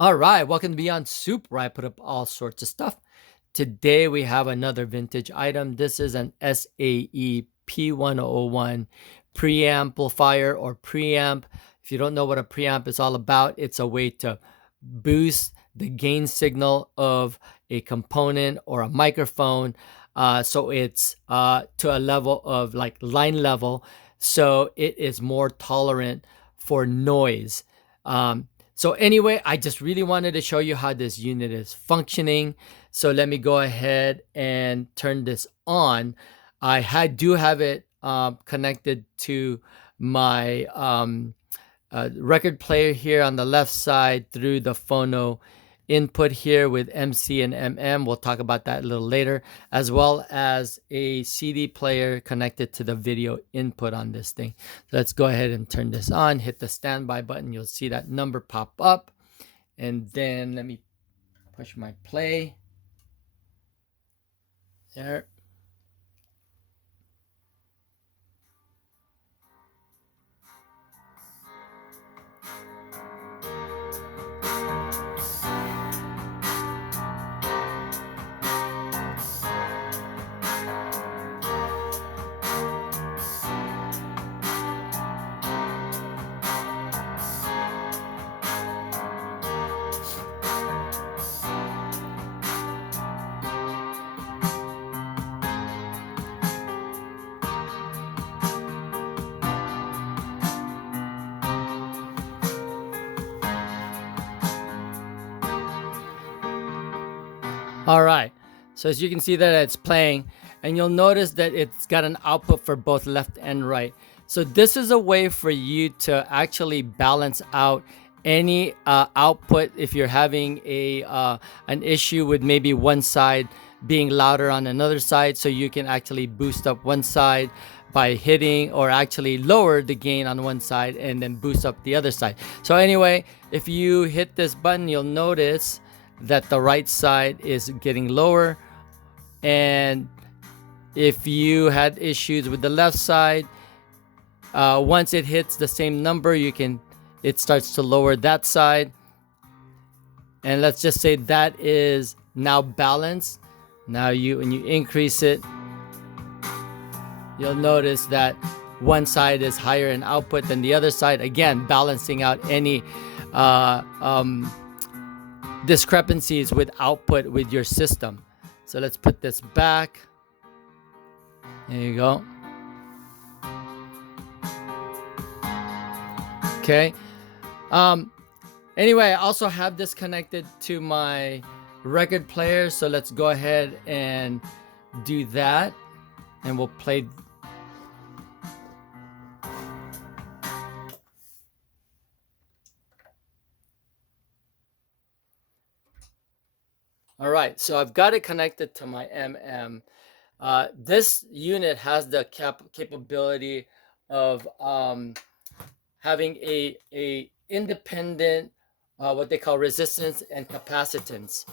All right, welcome to Beyond Soup, where I put up all sorts of stuff. Today we have another vintage item. This is an SAE P101 preamplifier or preamp. If you don't know what a preamp is all about, it's a way to boost the gain signal of a component or a microphone. So it's to a level of like line level, so it is more tolerant for noise. So anyway, I just really wanted to show you how this unit is functioning. So let me go ahead and turn this on. Do have it connected to my record player here on the left side through the phono input here with MC and MM. We'll talk about that a little later, as well as a CD player connected to the video input on this thing. So let's go ahead and turn this on, hit the standby button. You'll see that number pop up. And then let me push my play. There. All right. So as you can see that it's playing, and you'll notice that it's got an output for both left and right. So this is a way for you to actually balance out any output if you're having an issue with maybe one side being louder on another side. So you can actually boost up one side by hitting, or actually lower the gain on one side and then boost up the other side. So anyway, if you hit this button, you'll notice that the right side is getting lower, and if you had issues with the left side, once it hits the same number, it starts to lower that side, and let's just say that is now balanced. Now when you increase it, you'll notice that one side is higher in output than the other side, again balancing out any discrepancies with output with your system. So let's put this back. There you go. Okay. Anyway, I also have this connected to my record player. So let's go ahead and do that, and we'll play. All right, so I've got it connected to my MM. This unit has the capability of having a independent what they call resistance and capacitance.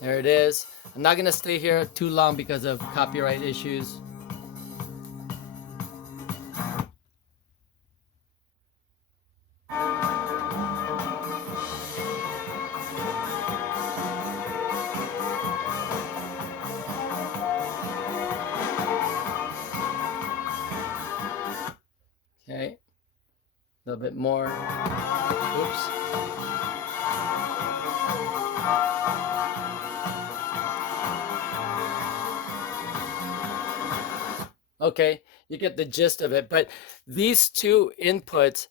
There it is. I'm not gonna stay here too long because of copyright issues. Okay, a little bit more. Oops. Okay, you get the gist of it. But these two inputs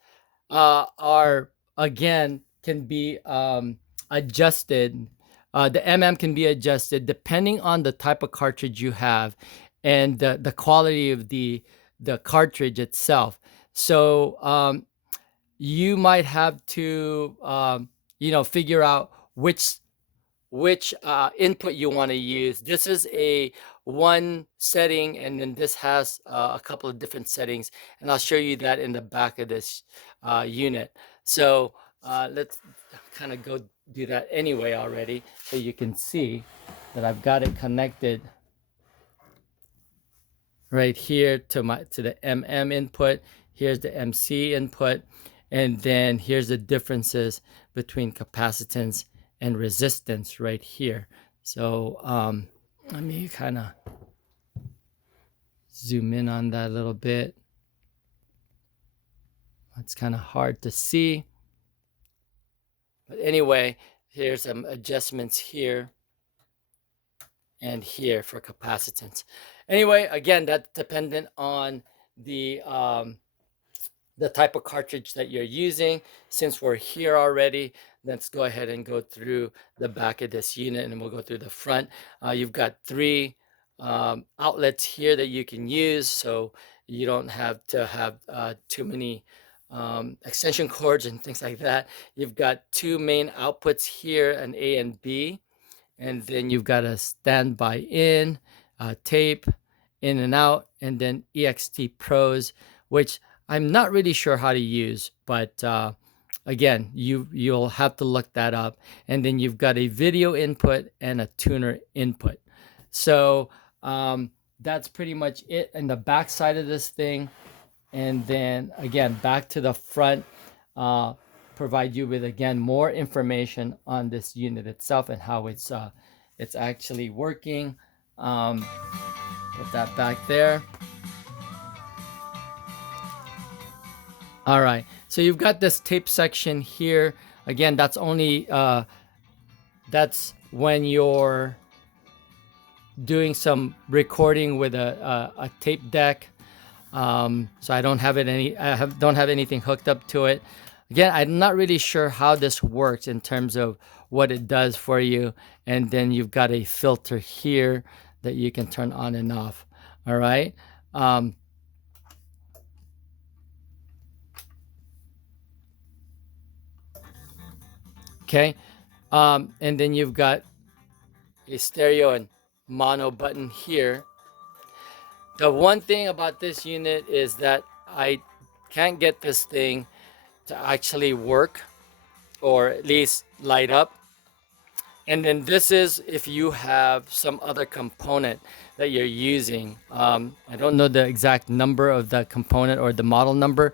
are, again, can be adjusted. The MM can be adjusted depending on the type of cartridge you have and the quality of the cartridge itself. So you might have to figure out which input you want to use. This is a one setting, and then this has a couple of different settings, and I'll show you that in the back of this unit. So let's kind of go do that anyway already, so you can see that I've got it connected right here to the MM input. Here's the MC input, And then here's the differences between capacitance and resistance right here. So let me kind of zoom in on that a little bit. It's kind of hard to see. But anyway, here's some adjustments here and here for capacitance. Anyway, again, that's dependent on the type of cartridge that you're using. Since we're here already, let's go ahead and go through the back of this unit, and we'll go through the front. You've got three outlets here that you can use, so you don't have to have too many extension cords and things like that. You've got two main outputs here, an A and B, and then you've got a standby in, tape, in and out, and then EXT Pros, which I'm not really sure how to use, but again, you'll have to look that up. And then you've got a video input and a tuner input. So that's pretty much it in the back side of this thing. And then again, back to the front, provide you with again more information on this unit itself and how it's actually working. Put that back there. All right, so you've got this tape section here. Again, that's only that's when you're doing some recording with a tape deck. So I don't have don't have anything hooked up to it. Again, I'm not really sure how this works in terms of what it does for you. And then you've got a filter here that you can turn on and off. All right. Okay. And then you've got a stereo and mono button here. The one thing about this unit is that I can't get this thing to actually work, or at least light up. And then this is if you have some other component that you're using. I don't know the exact number of the component or the model number,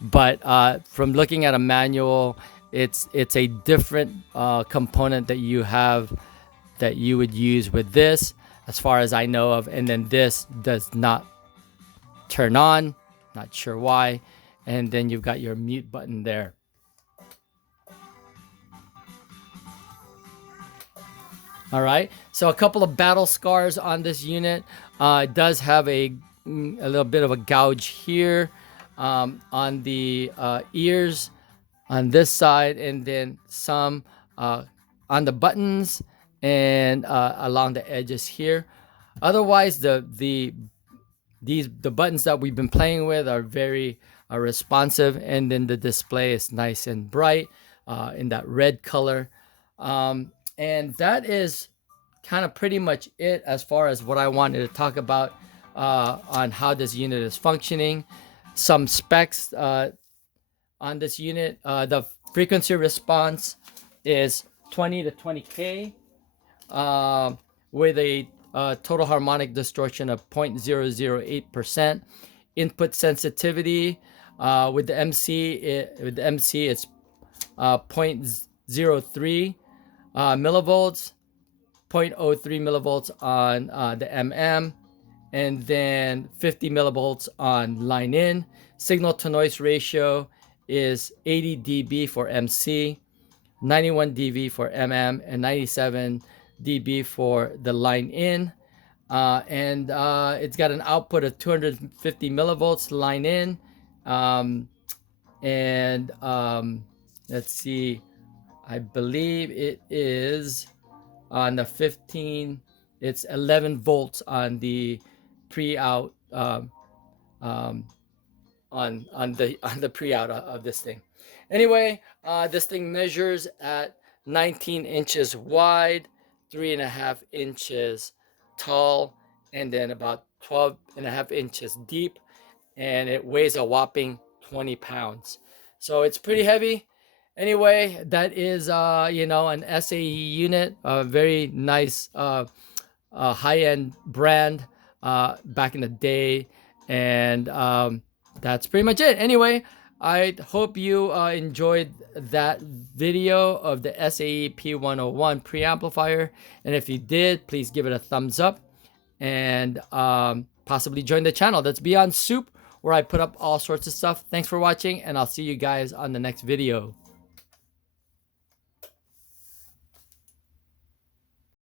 but from looking at a manual, it's a different component that you have that you would use with this, as far as I know of. And then this does not turn on, not sure why. And then you've got your mute button there. All right, so a couple of battle scars on this unit. It does have a little bit of a gouge here on the ears on this side, and then some on the buttons and along the edges here. Otherwise, the buttons that we've been playing with are very responsive, and then the display is nice and bright in that red color. And that is kind of pretty much it as far as what I wanted to talk about on how this unit is functioning. Some specs on this unit. The frequency response is 20 to 20K with a total harmonic distortion of 0.008%. Input sensitivity with the MC, it's 0.03 millivolts, 0.03 millivolts on the MM, and then 50 millivolts on line in. Signal to noise ratio is 80 dB for MC, 91 dB for MM, and 97 dB for the line in. And it's got an output of 250 millivolts line in. Let's see, I believe it is on the 15, it's 11 volts on the pre-out on the pre-out of this thing. Anyway, this thing measures at 19 inches wide, 3.5 inches tall, and then about 12.5 inches deep, and it weighs a whopping 20 pounds. So it's pretty heavy. Anyway, that is an SAE unit, a very nice high-end brand back in the day, and that's pretty much it. Anyway, I hope you enjoyed that video of the SAE P101 preamplifier. And if you did, please give it a thumbs up and possibly join the channel. That's Beyond Soup, where I put up all sorts of stuff. Thanks for watching, and I'll see you guys on the next video.